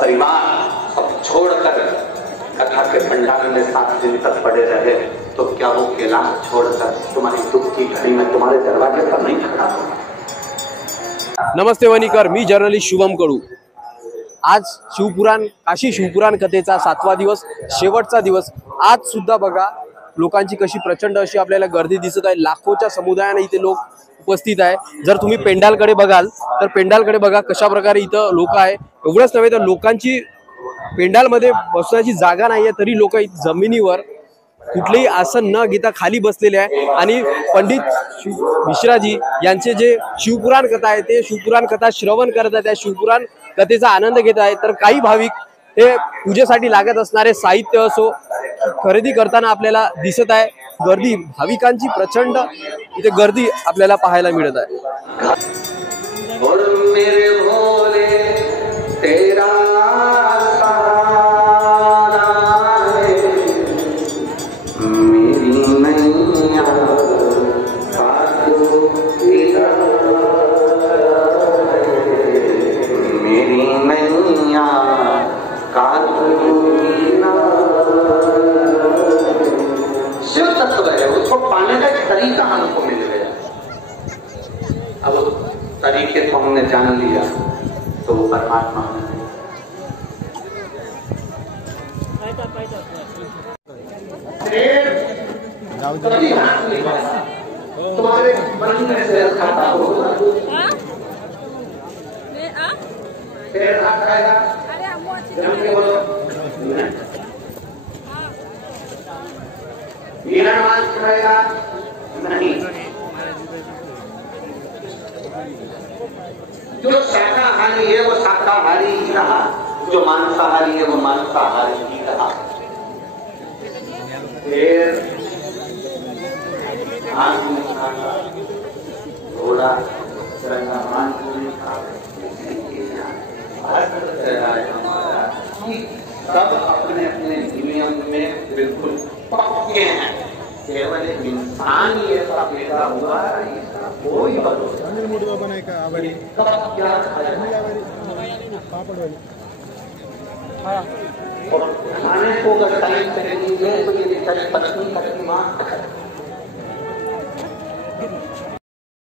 परिवार सब छोड़कर कथा के भंडार में 7 दिन तक पड़े रहे, तो क्या वो कैलाश छोड़कर तुम्हारी दुख की घड़ी में तुम्हारे दरवाजे पर नहीं खड़ा हो? नमस्ते वणीकर, मी जर्नलिस्ट शुभम कडू। आज शिवपुराण काशी शिवपुराण कथेचा 7वा दिवस, शेवटचा दिवस। आज सुद्धा बघा लोकांची कशी प्रचंड अशी आपल्याला गर्दी दिसत आहे। लाखोच्या समुदायाने इथे लोक उपस्थित आहे। जर तुम्ही पेंडालकडे बघाल तर पेंडालकडे बघा कशा प्रकारे इथं लोक आहे। एवढंच नव्हे तर लोकांची पेंडालमध्ये बसण्याची जागा नाहीये, तरी लोक जमिनीवर कुठलेही आसन न घेता खाली बसलेले आहे। आणि पंडित मिश्राजी यांचे जे शिवपुराण कथा आहे ते शिवपुराण कथा श्रवण करत आहेत, त्या शिवपुराण कथेचा आनंद घेत आहेत। तर काही भाविक हे पूजेसाठी लागत असणारे साहित्य असो खरेदी करताना आपल्याला दिसत आहे। गर्दी भाविकांची प्रचंड इथे गर्दी आपल्याला पाहायला मिळत आहे। उसको पाने का एक तरीका हमको मिल गया। अब उस तरीके को हमने जान लिया तो वो परमात्मा तुम्हारे मन में से खाता होगा, पैर हाथ खाएगा, जम के बोलो मीरा मांस खाएगा नहीं। जो शाकाहारी है वो शाकाहारी ही रहा, जो मांसाहारी है वो मांसाहारी ही रहा। फिर घोड़ा सब अपने अपने नियम में बिल्कुल पक्के हैं। केवल एक इंसान ही ऐसा पैदा हुआ है, इसका कोई भरोसा नहीं। और खाने को अगर टाइम से नहीं दीजिए तो ये बेचारी पत्नी का दिमाग